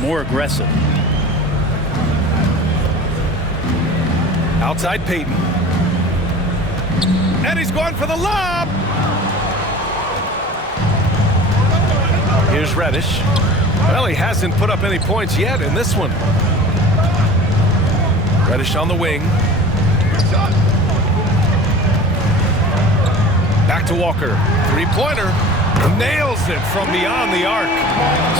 more aggressive. Outside Payton. And he's going for the lob. Here's Reddish. Well, he hasn't put up any points yet in this one. Reddish on the wing. Back to Walker. Three-pointer. Nails it from beyond the arc.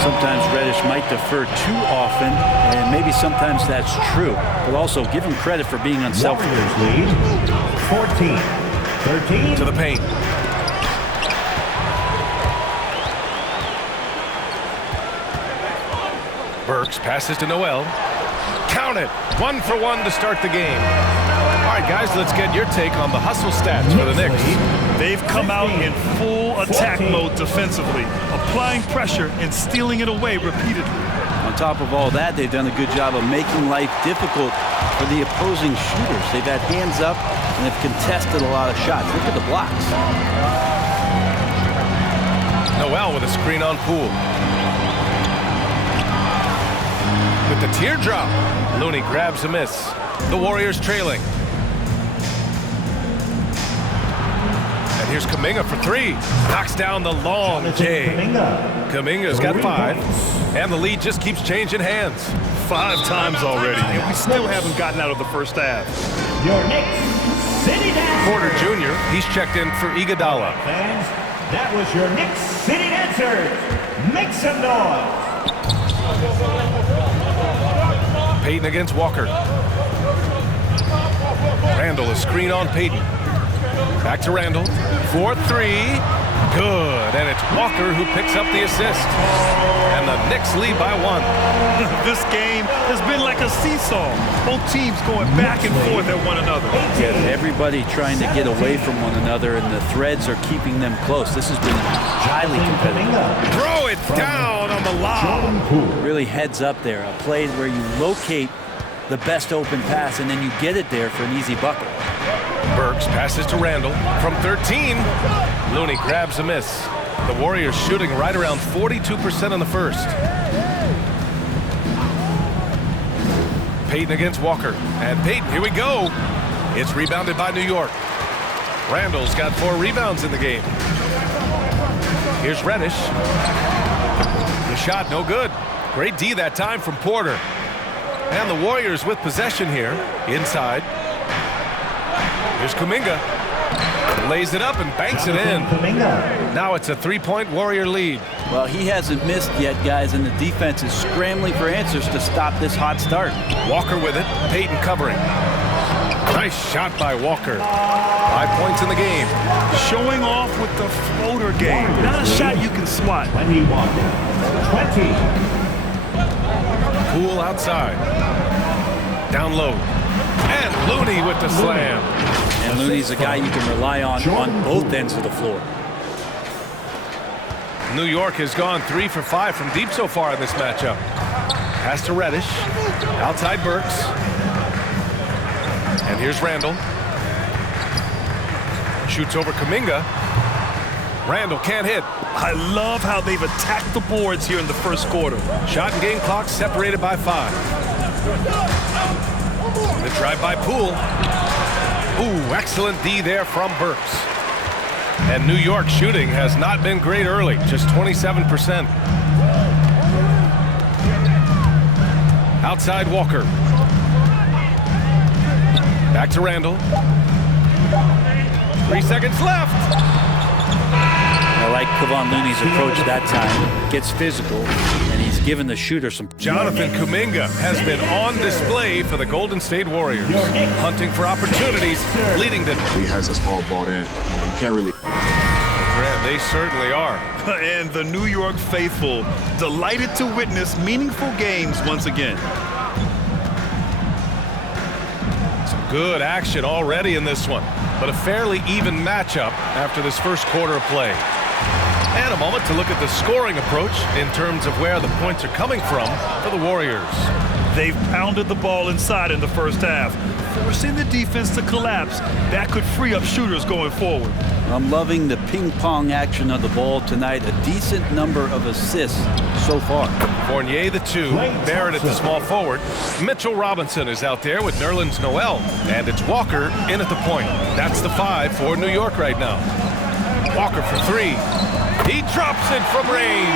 Sometimes Reddish might defer too often, and maybe sometimes that's true. But also give him credit for being unselfish. Warriors lead 14-13. To the paint. Burks passes to Noel. Count it. 1 for 1 to start the game. All right, guys, let's get your take on the hustle stats for the Knicks. They've come out in full attack mode defensively, applying pressure and stealing it away repeatedly. On top of all that, they've done a good job of making life difficult for the opposing shooters. They've had hands up and have contested a lot of shots. Look at the blocks. Noel with a screen on Poole. With the teardrop, Looney grabs a miss. The Warriors trailing. And here's Kuminga for three. Knocks down the long J. Kuminga's got 5. And the lead just keeps changing hands. 5 times already, and we still haven't gotten out of the first half. Your Knicks City Dancers. Porter Jr., he's checked in for Iguodala. Fans, that was your Knicks City Dancers. Make some noise. Payton against Walker. Randall, a screen on Payton. Back to Randall. 4-3. Good. And it's Walker who picks up the assist. And the Knicks lead by 1. This game has been like a seesaw. Both teams going back and forth at one another. Yeah, everybody trying to get away from one another, and the threads are keeping them close. This has been highly competitive. Throw it down on the lob. Really heads up there. A play where you locate the best open pass, and then you get it there for an easy bucket. Burks passes to Randall from 13. Looney grabs a miss. The Warriors shooting right around 42% in the first. Payton against Walker. And Payton, here we go. It's rebounded by New York. Randall's got 4 rebounds in the game. Here's Reddish. The shot, no good. Great D that time from Porter. And the Warriors with possession here. Inside. Here's Kuminga. Lays it up and banks it in. Now it's a 3-point Warrior lead. Well, he hasn't missed yet, guys, and the defense is scrambling for answers to stop this hot start. Walker with it. Payton covering. Nice shot by Walker. 5 points in the game. Showing off with the floater game. Not a shot you can swat. 20. Poole outside. Down low. And Looney with the slam. And Looney's a guy you can rely on both ends of the floor. New York has gone 3 for 5 from deep so far in this matchup. Pass to Reddish. Outside Burks. And here's Randall. Shoots over Kuminga. Randall can't hit. I love how they've attacked the boards here in the first quarter. Shot and game clock separated by 5. The drive by Poole. Ooh, excellent D there from Burks. And New York shooting has not been great early, just 27%. Outside Walker. Back to Randall. 3 seconds left. I like Kevon Looney's approach that time. Gets physical, and he's given the shooter some... Jonathan Kuminga has been on display for the Golden State Warriors. Hunting for opportunities, leading to... He has us all bought in. Can't really... Grant, they certainly are. And the New York faithful delighted to witness meaningful games once again. Some good action already in this one, but a fairly even matchup after this first quarter of play. And a moment to look at the scoring approach in terms of where the points are coming from for the Warriors. They've pounded the ball inside in the first half, forcing the defense to collapse. That could free up shooters going forward. I'm loving the ping-pong action of the ball tonight. A decent number of assists so far. Fournier the 2, Barrett at the small forward. Mitchell Robinson is out there with Nerlens Noel. And it's Walker in at the point. That's the 5 for New York right now. Walker for 3. He drops it from range.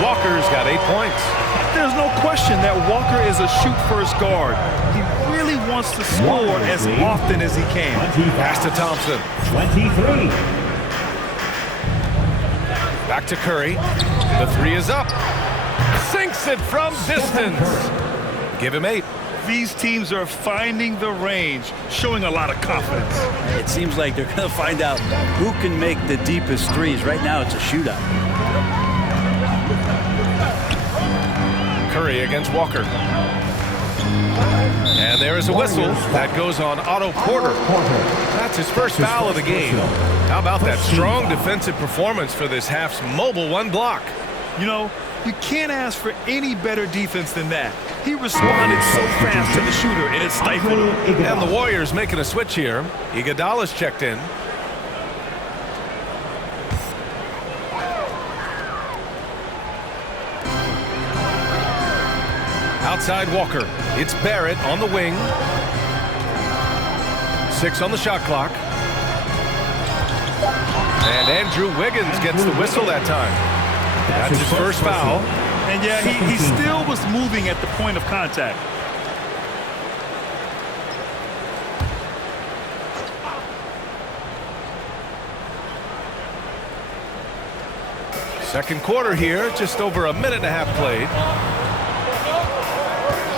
Walker's got 8 points. There's no question that Walker is a shoot-first guard. He really wants to score as often as he can. Pass to Thompson. 23. Back to Curry. The 3 is up. Sinks it from distance. Give him 8. These teams are finding the range, showing a lot of confidence. It seems like they're going to find out who can make the deepest threes. Right now, it's a shootout. Curry against Walker. And there is a whistle that goes on Otto Porter. That's his first foul of the game. How about that strong defensive performance for this half's mobile 1 block? You know, you can't ask for any better defense than that. He responded so fast to the shooter, and it stifled him. And the Warriors making a switch here. Iguodala's checked in. Outside Walker. It's Barrett on the wing. 6 on the shot clock. And Andrew Wiggins gets the whistle that time. That's his first foul. And yeah, he still was moving at the point of contact. Second quarter here, just over a minute and a half played.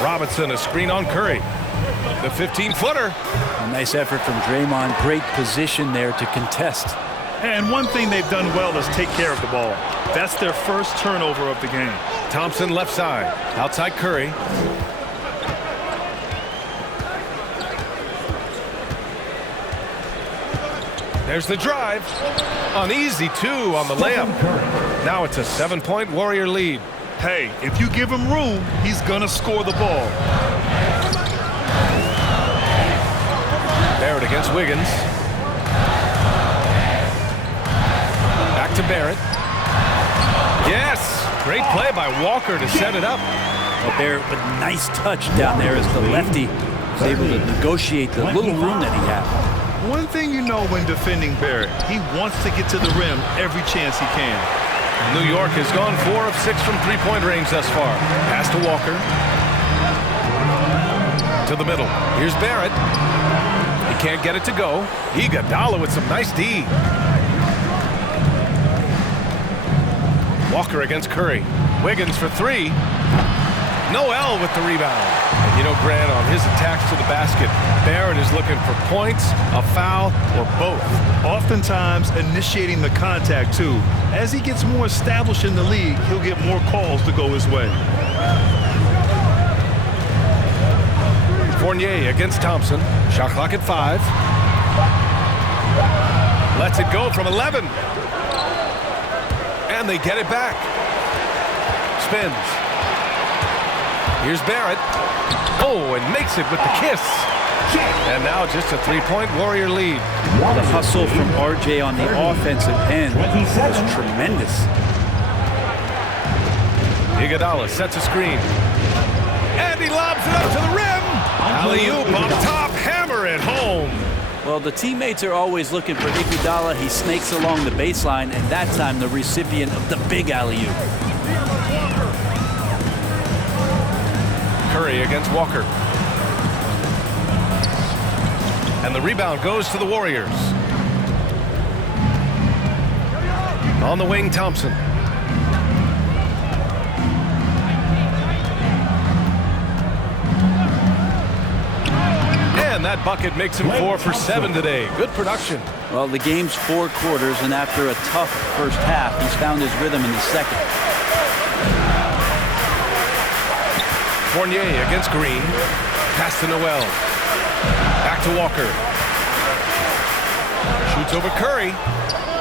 Robinson, a screen on Curry. The 15-footer. A nice effort from Draymond. Great position there to contest. And one thing they've done well is take care of the ball. That's their first turnover of the game. Thompson left side. Outside Curry. There's the drive. An easy 2 on the layup. Now it's a 7-point Warrior lead. Hey, if you give him room, he's gonna score the ball. Barrett against Wiggins. Back to Barrett. Yes! Great play by Walker to set it up. Well, Barrett with nice touch down there as the lefty was able to negotiate the little room that he had. One thing you know when defending Barrett, he wants to get to the rim every chance he can. New York has gone 4 of 6 from three-point range thus far. Pass to Walker. To the middle. Here's Barrett. He can't get it to go. Iguodala with some nice D. Walker against Curry. Wiggins for 3. Noel with the rebound. And you know, Grant, on his attacks to the basket, Barrett is looking for points, a foul, or both. Oftentimes initiating the contact, too. As he gets more established in the league, he'll get more calls to go his way. Fournier against Thompson. Shot clock at 5. Lets it go from 11. And they get it back. Spins. Here's Barrett. Oh, and makes it with the kiss. And now just a 3-point Warrior lead. The hustle from RJ on the offensive end was tremendous. Iguodala sets a screen. And he lobs it up to the rim. Alley-oop on top, hammer it home. Well, the teammates are always looking for Iguodala. He snakes along the baseline, and that time the recipient of the big alley-oop. Curry against Walker. And the rebound goes to the Warriors. On the wing, Thompson. And that bucket makes him 4 for 7 today. Good production. Well, the game's 4 quarters, and after a tough first half, he's found his rhythm in the second. Fournier against Green. Pass to Noel. Back to Walker. Shoots over Curry.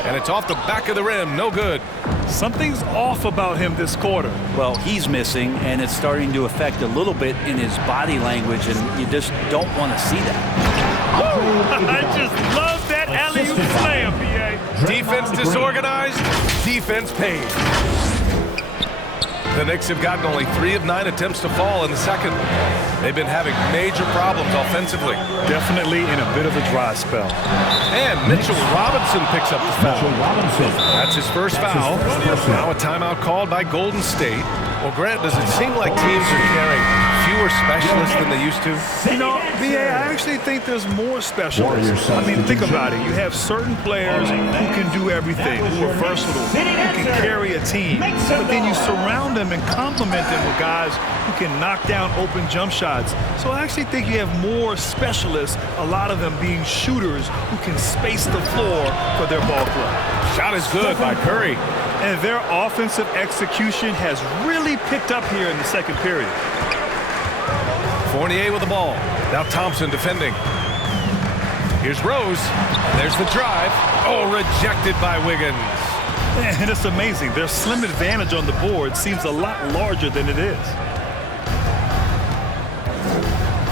And it's off the back of the rim. No good. Something's off about him this quarter. Well, he's missing, and it's starting to affect a little bit in his body language, and you just don't want to see that. I just love that alley-oop slam, PA. Defense disorganized, defense paid. The Knicks have gotten only 3 of 9 attempts to fall in the second. They've been having major problems offensively. Definitely in a bit of a dry spell. And Mitchell Robinson picks up the foul. Mitchell Robinson. That's his first foul. Now a timeout called by Golden State. Well, Grant, does it seem like teams are carrying fewer specialists than they used to? You know, BA, I actually think there's more specialists. I mean, think about it. You have certain players who can do everything, who are versatile, who can carry a team. But then you surround them and complement them with guys who can knock down open jump shots. So I actually think you have more specialists, a lot of them being shooters who can space the floor for their ball club. Shot is good by Curry. And their offensive execution has really picked up here in the second period. Fournier with the ball. Now Thompson defending. Here's Rose. There's the drive. Oh, rejected by Wiggins. And it's amazing. Their slim advantage on the board seems a lot larger than it is.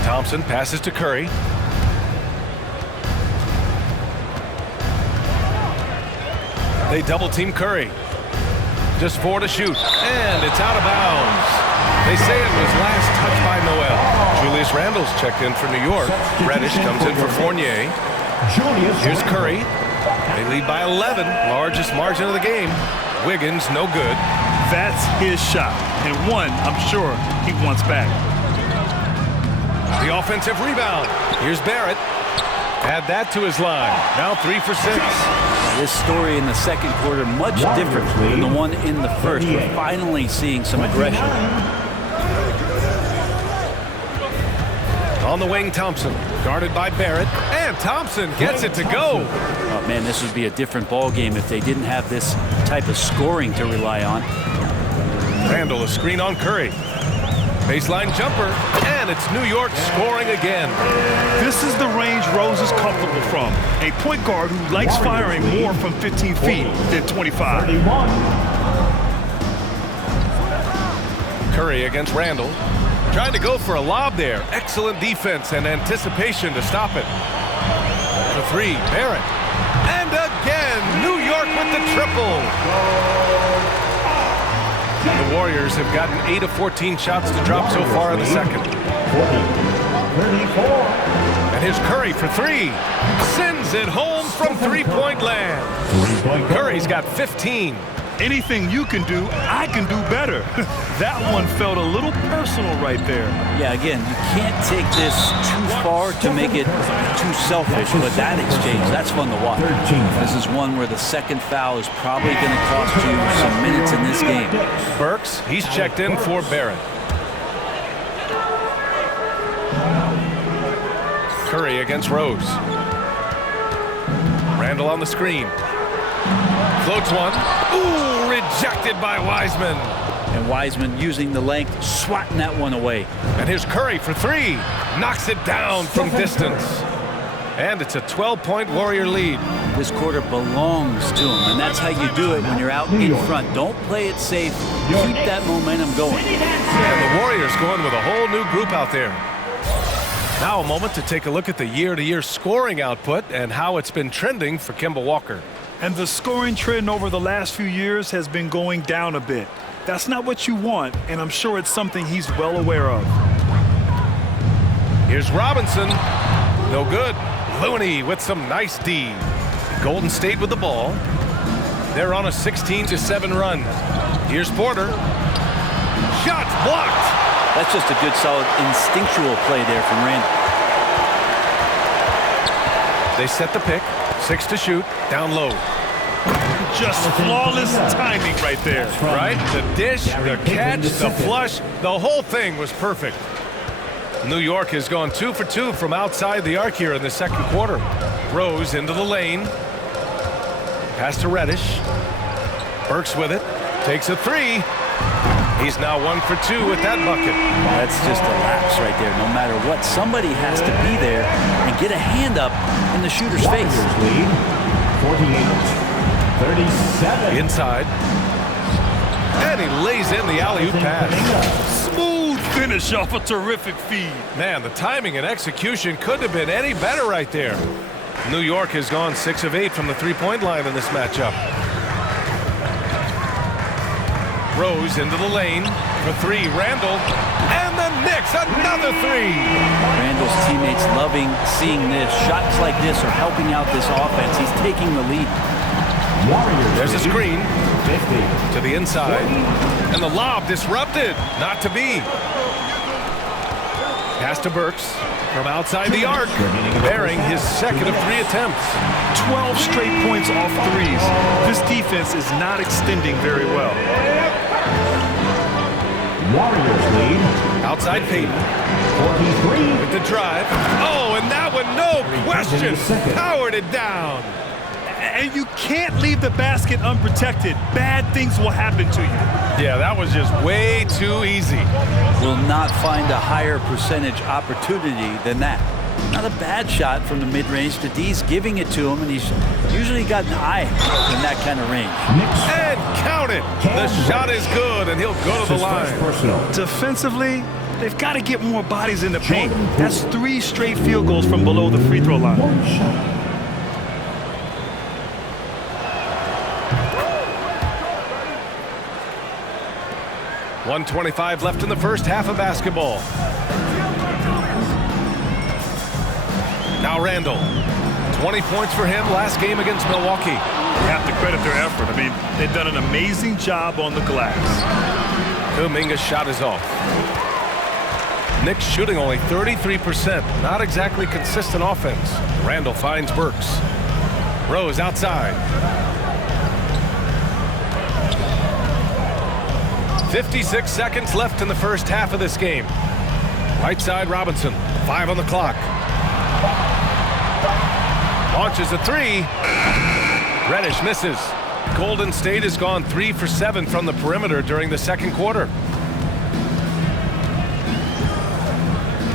Thompson passes to Curry. They double team Curry. Just 4 to shoot. And it's out of bounds. They say it was last touched by Noel. Julius Randle's checked in for New York. Reddish comes in for Fournier. Here's Curry. They lead by 11. Largest margin of the game. Wiggins, no good. That's his shot. And one, I'm sure, he wants back. The offensive rebound. Here's Barrett. Add that to his line. Now 3 for 6. This story in the second quarter much different than the one in the first. We're finally seeing some aggression. On the wing, Thompson, guarded by Barrett, and Thompson gets it to go. Oh, man, this would be a different ball game if they didn't have this type of scoring to rely on. Randle, a screen on Curry. Baseline jumper, and it's New York scoring again. This is the range Rose is comfortable from. A point guard who likes firing more from 15 feet than 25. Curry against Randle. Trying to go for a lob there. Excellent defense and anticipation to stop it. For 3, Barrett. And again, New York with the triple. The Warriors have gotten 8 of 14 shots to drop so far in the second. And here's Curry for 3. Sends it home from three-point land. Curry's got 15. Anything you can do, I can do better. That one felt a little personal right there. Yeah, again, you can't take this too far to make it too selfish, but that exchange, that's fun to watch. This is one where the second foul is probably going to cost you some minutes in this game. Burks, he's checked in for Barrett. Curry against Rose. Randle on the screen. Floats one. Ooh, rejected by Wiseman. And Wiseman using the length, swatting that one away. And here's Curry for 3. Knocks it down from distance. And it's a 12-point Warrior lead. This quarter belongs to him, and that's how you do it when you're out in front. Don't play it safe. Keep that momentum going. And the Warriors going with a whole new group out there. Now a moment to take a look at the year-to-year scoring output and how it's been trending for Kemba Walker. And the scoring trend over the last few years has been going down a bit. That's not what you want, and I'm sure it's something he's well aware of. Here's Robinson. No good. Looney with some nice D. Golden State with the ball. They're on a 16-7 run. Here's Porter. Shots blocked. That's just a good, solid, instinctual play there from Randle. They set the pick. 6 to shoot. Down low. Just flawless timing right there. Right? The dish, the catch, the flush, the whole thing was perfect. New York has gone 2 for 2 from outside the arc here in the second quarter. Rose into the lane. Pass to Reddish. Burks with it. Takes a 3. He's now 1 for 2 with that bucket. That's just a lapse right there. No matter what, somebody has to be there and get a hand up in the shooter's face. Lead, 48. 37. Inside. And he lays in the alley-oop pass. Smooth finish off a terrific feed. Man, the timing and execution couldn't have been any better right there. New York has gone 6 of 8 from the three-point line in this matchup. Rose into the lane for 3. Randall. And the Knicks, another 3. Randall's teammates loving seeing this. Shots like this are helping out this offense. He's taking the lead. There's a screen 50. to the inside. And the lob disrupted. Not to be. Pass to Burks from outside the arc. Bearing his second of 3 attempts. 12 straight points off threes. This defense is not extending very well. Warriors lead. Outside Payton 43. with the drive. Oh, and that one, no question, powered it down. And you can't leave the basket unprotected. Bad things will happen to you. Yeah, that was just way too easy. Will not find a higher percentage opportunity than that. Not a bad shot from the mid-range. D's giving it to him, and he's usually got an eye in that kind of range. And count it. The shot is good, and he'll go to the line. Defensively, they've got to get more bodies in the paint. That's 3 straight field goals from below the free throw line. 1:25 left in the first half of basketball. Now Randall. 20 points for him last game against Milwaukee. You have to credit their effort. I mean, they've done an amazing job on the glass. Kuminga's shot is off. Knicks shooting only 33%. Not exactly consistent offense. Randall finds Burks. Rose outside. 56 seconds left in the first half of this game. Right side Robinson. 5 on the clock. Launches a 3. Reddish misses. Golden State has gone 3 for 7 from the perimeter during the second quarter.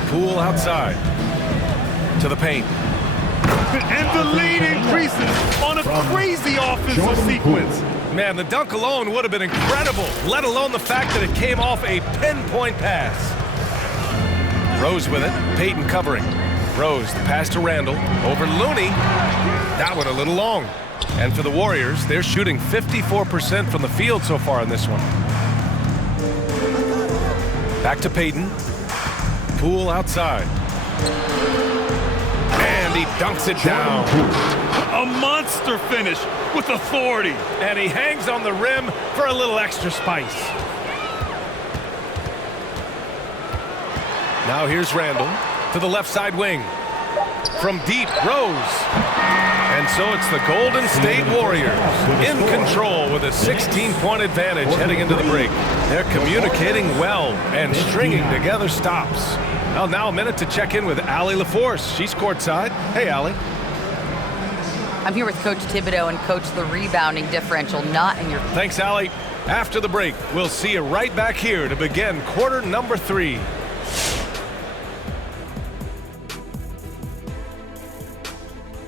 Poole outside. To the paint. And the lead increases on a crazy offensive sequence. Man, the dunk alone would have been incredible, let alone the fact that it came off a pinpoint pass. Rose with it. Payton covering. Rose, the pass to Randall. Over Looney. That one a little long. And for the Warriors, they're shooting 54% from the field so far in this one. Back to Payton. Poole outside. And he dunks it down. A monster finish with authority. And he hangs on the rim for a little extra spice. Now here's Randall to the left side wing. From deep, Rose. And so it's the Golden State Warriors in control with a 16-point advantage heading into the break. They're communicating well and stringing together stops. Well, now a minute to check in with Allie LaForce. She's courtside. Hey, Allie. I'm here with Coach Thibodeau and Coach the rebounding differential not in your... Thanks, Allie. After the break, we'll see you right back here to begin quarter number 3.